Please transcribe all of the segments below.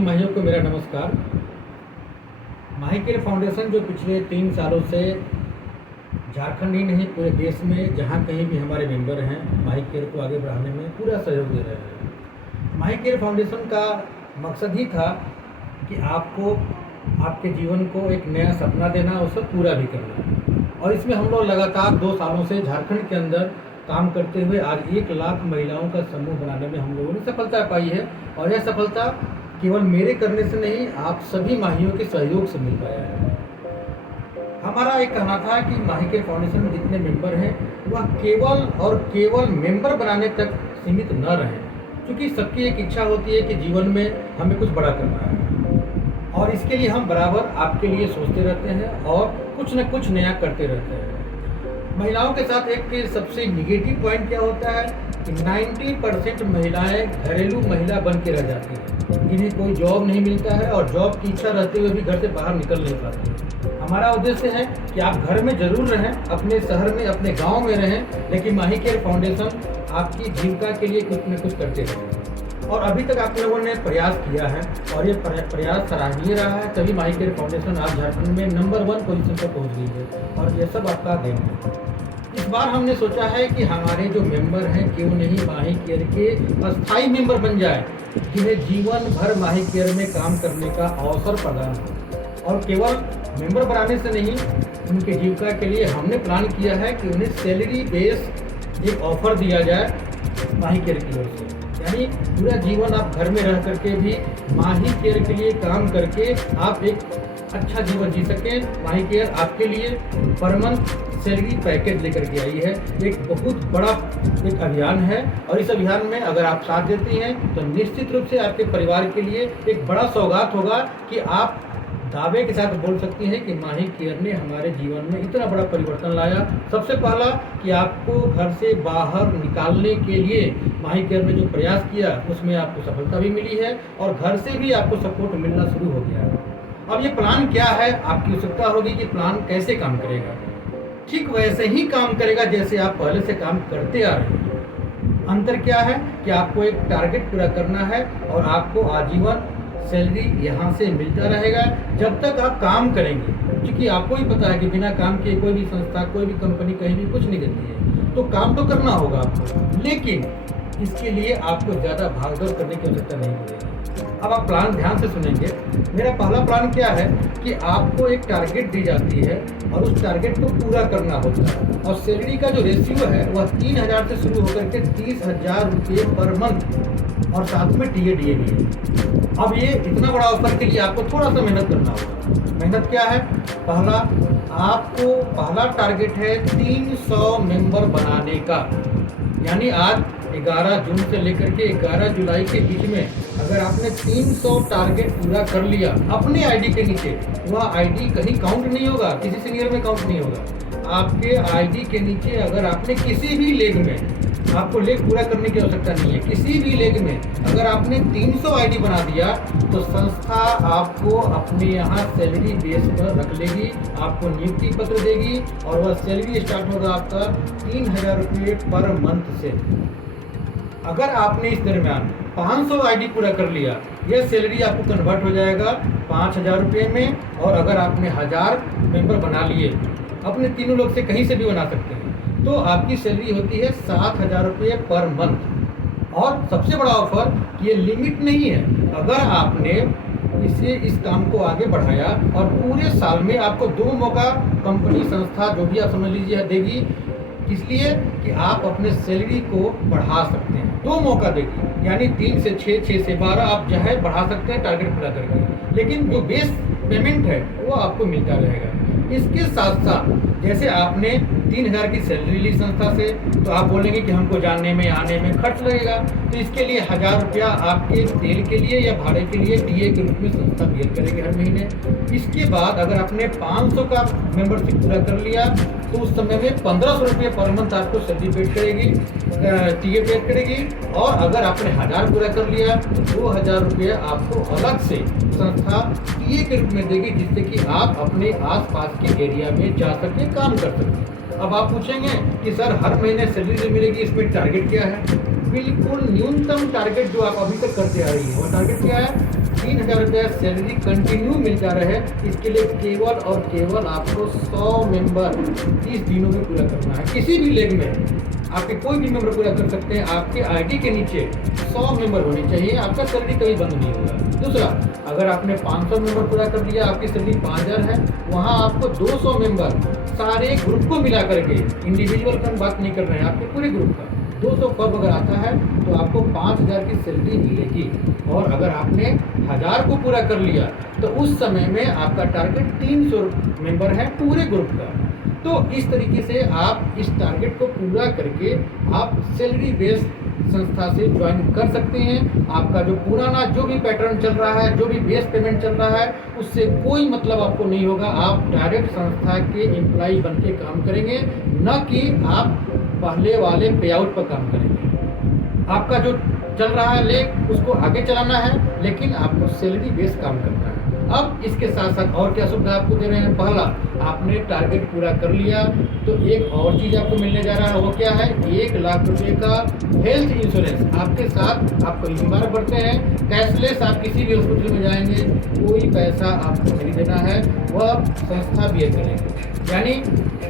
माहियों को मेरा नमस्कार। माही केयर फाउंडेशन जो पिछले 3 सालों से झारखंड ही नहीं पूरे देश में जहाँ कहीं भी हमारे मेंबर हैं माही केयर को आगे बढ़ाने में पूरा सहयोग दे रहे हैं। माही केयर फाउंडेशन का मकसद ही था कि आपको आपके जीवन को एक नया सपना देना, उसे पूरा भी करना। और इसमें हम लोग लगातार 2 सालों से झारखंड के अंदर काम करते हुए आज 1 लाख महिलाओं का समूह बनाने में हम लोगों ने सफलता पाई है। और यह सफलता केवल मेरे करने से नहीं, आप सभी माहियों के सहयोग से मिल पाया है। हमारा एक कहना था कि माही केयर फाउंडेशन में जितने मेंबर हैं वह केवल और केवल मेंबर बनाने तक सीमित न रहें, क्योंकि सबकी एक इच्छा होती है कि जीवन में हमें कुछ बड़ा करना है। और इसके लिए हम बराबर आपके लिए सोचते रहते हैं और कुछ न कुछ नया करते रहते हैं। महिलाओं के साथ एक सबसे निगेटिव पॉइंट क्या होता है कि 90% महिलाएं घरेलू महिला बन के रह जाती हैं, जिन्हें कोई जॉब नहीं मिलता है और जॉब की इच्छा रहते हुए भी घर से बाहर निकल नहीं पाती। हमारा उद्देश्य है कि आप घर में जरूर रहें, अपने शहर में अपने गांव में रहें, लेकिन माही केयर फाउंडेशन आपकी जीविका के लिए कुछ न कुछ करते रहें। और अभी तक आप लोगों ने प्रयास किया है और ये प्रयास सराहनीय रहा है, तभी माही केयर फाउंडेशन आज झारखंड में नंबर 1 पोजीशन पर पहुंच गई है और ये सब आपका देन है। इस बार हमने सोचा है कि हमारे जो मेंबर हैं क्यों नहीं माही केयर के अस्थायी मेंबर बन जाए, जिन्हें जीवन भर माही केयर में काम करने का अवसर प्रदान हो। और केवल मेंबर बनाने से नहीं, उनके जीविका के लिए हमने प्लान किया है कि उन्हें सैलरी बेस एक ऑफर दिया जाए माही केयर की ओर से। यानी पूरा जीवन आप घर में रह करके भी माही केयर के लिए काम करके आप एक अच्छा जीवन जी सकें। माही केयर आपके लिए पर मंथ सैलरी पैकेज लेकर के आई है। एक बहुत बड़ा एक अभियान है और इस अभियान में अगर आप साथ देती हैं तो निश्चित रूप से आपके परिवार के लिए एक बड़ा सौगात होगा कि आप दावे के साथ बोल सकती हैं कि माही केयर ने हमारे जीवन में इतना बड़ा परिवर्तन लाया। सबसे पहला कि आपको घर से बाहर निकालने के लिए माही केयर ने जो प्रयास किया उसमें आपको सफलता भी मिली है और घर से भी आपको सपोर्ट मिलना शुरू हो गया है। अब ये प्लान क्या है, आपकी उत्सुकता होगी कि प्लान कैसे काम करेगा। ठीक वैसे ही काम करेगा जैसे आप पहले से काम करते आ रहे हैं। अंतर क्या है कि आपको एक टारगेट पूरा करना है और आपको आजीवन सैलरी यहाँ से मिलता रहेगा जब तक आप काम करेंगे, क्योंकि आपको ही पता है कि बिना काम किए कोई भी संस्था, कोई भी कंपनी कहीं भी कुछ नहीं देती है। तो काम तो करना होगा आपको, लेकिन इसके लिए आपको ज़्यादा भागदौड़ करने की आवश्यकता नहीं पड़ेगी। अब आप प्लान ध्यान से सुनेंगे। मेरा पहला प्लान क्या है कि आपको एक टारगेट दी जाती है और उस टारगेट को पूरा करना होता है और सैलरी का जो रेशियो है वह 3,000 से शुरू होकर के 30,000 रुपये पर मंथ और साथ में टीए डीए भी है। अब ये इतना बड़ा ऑफर के लिए आपको थोड़ा सा मेहनत करना होगा। मेहनत क्या है? पहला टारगेट है 300 मेंबर बनाने का। यानी आज 11 जून से लेकर के 11 जुलाई के बीच में अगर आपने 300 टारगेट पूरा कर लिया अपने आईडी के नीचे, वह आईडी कहीं काउंट नहीं होगा, किसी सीनियर में काउंट नहीं होगा। आपके आईडी के नीचे अगर आपने किसी भी लेग में, आपको लेग पूरा करने की आवश्यकता नहीं है, किसी भी लेग में अगर आपने 300 आईडी बना दिया तो संस्था आपको अपने यहाँ सैलरी बेस पर रख लेगी, आपको नियुक्ति पत्र देगी और वह सैलरी स्टार्ट होगा आपका 3,000 रुपये पर मंथ से। अगर आपने इस दरमियान 500 आईडी पूरा कर लिया, यह सैलरी आपको कन्वर्ट हो जाएगा 5,000 रुपये में। और अगर आपने 1,000 मेंबर बना लिए, अपने तीनों लोग से कहीं से भी बना सकते हैं, तो आपकी सैलरी होती है 7,000 रुपये पर मंथ। और सबसे बड़ा ऑफर, ये लिमिट नहीं है। अगर आपने इस काम को आगे बढ़ाया और पूरे साल में आपको 2 मौका कंपनी, संस्था, जो भी आप समझ लीजिए, देगी, इसलिए कि आप अपने सैलरी को बढ़ा सकते हैं। 2 मौका देगी, यानी 3 से 6, 6 से 12 आप जो है बढ़ा सकते हैं टारगेट पूरा करके, लेकिन जो बेस पेमेंट है वो आपको मिलता रहेगा। इसके साथ साथ जैसे आपने 3,000 की सैलरी ली संस्था से, तो आप बोलेंगे कि हमको जाने में आने में खर्च लगेगा, तो इसके लिए 1,000 रुपया आपके तेल के लिए या भाड़े के लिए टीए के रूप में संस्था बेयर करेगी हर महीने। इसके बाद अगर आपने 500 का मेंबरशिप पूरा कर लिया तो उस समय में 1,500 रुपये पर मंथ आपको सैलरी पेड करेगी, टीए पेड करेगी। और अगर आपने 1,000 पूरा कर लिया तो 2,000 रुपये आपको अलग से संस्था टीए के रूप में देगी, जिससे कि आप अपने आसपास के एरिया में जा सके, काम कर सकें। अब आप पूछेंगे कि सर हर महीने सैलरी जो मिलेगी इसमें टारगेट क्या है? बिल्कुल न्यूनतम टारगेट जो आप अभी तक करते आ रही है, वो टारगेट क्या है? 3,000 रुपया सैलरी कंटिन्यू मिलता रहे, इसके लिए केवल और केवल आपको 100 मेंबर 30 दिनों में पूरा करना है। किसी भी लेग में आपके कोई भी मेंबर पूरा कर सकते हैं। आपके आईडी के नीचे 100 मेंबर होने चाहिए, आपका सैलरी कभी बंद नहीं होगा। दूसरा, अगर आपने 500 मेंबर पूरा कर लिया, आपकी सैलरी 5,000 है, वहाँ आपको 200 मेंबर सारे ग्रुप को मिला करके, इंडिविजुअल का बात नहीं कर रहे हैं, आपके पूरे ग्रुप का 200 फॉर्म अगर आता है तो आपको 5,000 की सैलरी मिलेगी। और अगर आपने 1,000 को पूरा कर लिया तो उस समय में आपका टारगेट 300 मेंबर है पूरे ग्रुप का। तो इस तरीके से आप इस टारगेट को पूरा करके आप सैलरी बेस्ड संस्था से ज्वाइन कर सकते हैं। आपका जो पुराना जो भी पैटर्न चल रहा है, जो भी बेस पेमेंट चल रहा है, उससे कोई मतलब आपको नहीं होगा। आप डायरेक्ट संस्था के एम्प्लॉय बन के काम करेंगे, न कि आप पहले वाले पे आउट पर काम करेंगे। आपका जो चल रहा है लेग उसको आगे चलाना है, लेकिन आपको सैलरी बेस काम करना है। अब इसके साथ साथ और क्या सुविधा आपको दे रहे हैं? पहला, आपने टारगेट पूरा कर लिया तो एक और चीज़ आपको मिलने जा रहा है, वो क्या है? 1 लाख रुपए का हेल्थ इंश्योरेंस आपके साथ। आप कई बीमार पड़ते हैं, कैशलेस आप किसी भी हॉस्पिटल में जाएंगे, कोई पैसा आपको नहीं देना है, वह संस्था बियर करेगी। यानी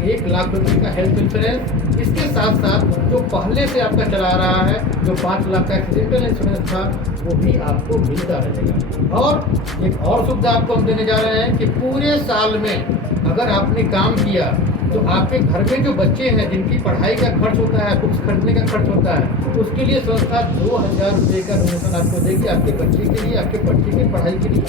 1 लाख रुपए का हेल्थ इंश्योरेंस। इसके साथ साथ जो पहले से आपका चला रहा है, जो 5 लाख का एक्सीडेंटल इंश्योरेंस था, वो भी आपको मिलता रहेगा। और एक और सुविधा आपको हम देने जा रहे हैं कि पूरे साल में अगर आपने काम किया तो आपके घर में जो बच्चे हैं जिनकी पढ़ाई का खर्च होता है, बुक्स खरीदने का खर्च होता है, उसके लिए संस्था 2,000 रुपये का डोनेशन आपको देगी, आपके बच्चे के लिए, आपके बच्चे की पढ़ाई के लिए,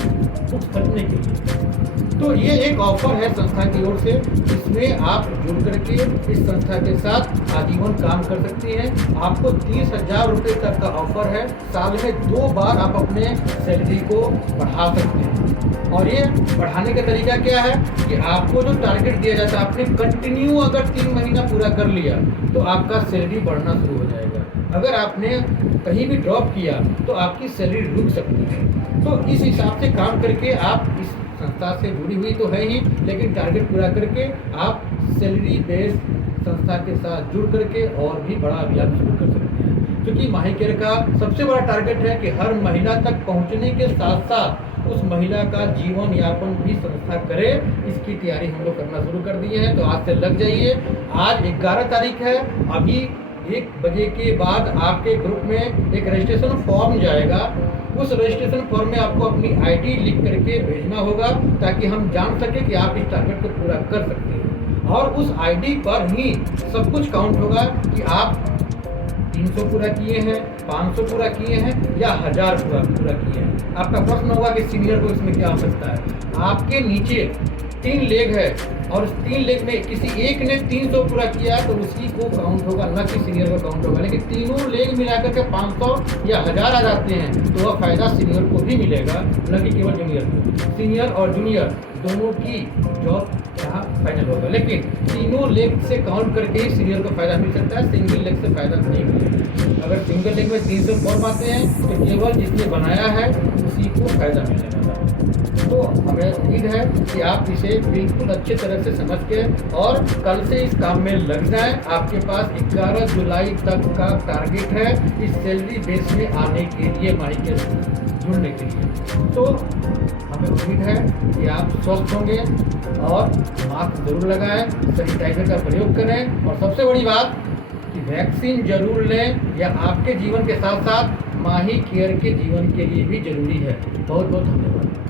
बुक्स खरीदने के लिए। तो ये एक ऑफर है संस्था की ओर से, इसमें आप जुड़ करके इस संस्था के साथ आजीवन काम कर सकती हैं। आपको 30,000 रुपये तक का ऑफर है। साल में 2 बार आप अपने सैलरी को बढ़ा सकते हैं। और ये बढ़ाने का तरीका क्या है कि आपको जो टारगेट दिया जाता है, आपने कंटिन्यू अगर 3 महीना पूरा कर लिया तो आपका सैलरी बढ़ना शुरू हो जाएगा। अगर आपने कहीं भी ड्रॉप किया तो आपकी सैलरी रुक सकती है। तो इस हिसाब से काम करके आप इस संस्था से जुड़ी हुई तो है ही, लेकिन टारगेट पूरा करके आप सैलरी बेस्ड संस्था के साथ जुड़ करके और भी बड़ा अभियान शुरू कर सकते हैं। क्योंकि माहीकेयर का सबसे बड़ा टारगेट है कि हर महिला तक पहुंचने के साथ साथ उस महिला का जीवन यापन भी संस्था करे। इसकी तैयारी हम लोग करना शुरू कर दिए हैं, तो आज से लग जाइए। आज 11 तारीख है, अभी 1 बजे के बाद आपके ग्रुप में एक रजिस्ट्रेशन फॉर्म जाएगा। उस रजिस्ट्रेशन फॉर्म में आपको अपनी आईडी लिख करके भेजना होगा, ताकि हम जान सके कि आप इस टारगेट को पूरा कर सकते हैं। और उस आईडी पर ही सब कुछ काउंट होगा कि आप 300 पूरा किए हैं, 500 पूरा किए हैं या 1,000 पूरा किए हैं। आपका प्रश्न होगा कि सीनियर को इसमें क्या हो सकता है? आपके नीचे 3 लेग है और उस 3 लेग में किसी एक ने 300 पूरा किया तो उसी को काउंट होगा, न कि सीनियर को काउंट होगा। लेकिन तीनों लेग मिलाकर के 500 या 1,000 आ जाते हैं तो वह फायदा सीनियर को भी मिलेगा, न कि केवल जूनियर को। सीनियर और जूनियर दोनों की जॉब यहाँ फाइनल होगा, लेकिन तीनों लेग से काउंट करके ही सीनियर को फायदा मिल सकता है, सिंगल लेग से फायदा नहीं मिलेगा। अगर सिंगल लेग में 300 फॉर्म आते हैं तो केवल जिसने बनाया है उसी को फायदा मिलेगा। तो हमें उम्मीद है कि आप इसे बिल्कुल अच्छे तरह से समझ के और कल से इस काम में लग जाएं। आपके पास 11 जुलाई तक का टारगेट है इस सैलरी बेस में आने के लिए, माहीकेयर जुड़ने के लिए। तो हमें उम्मीद है कि आप स्वस्थ होंगे और मास्क जरूर लगाएं, सैनिटाइजर का प्रयोग करें, और सबसे बड़ी बात कि वैक्सीन जरूर लें। यह आपके जीवन के साथ साथ माहीकेयर के जीवन के लिए भी जरूरी है। बहुत बहुत धन्यवाद।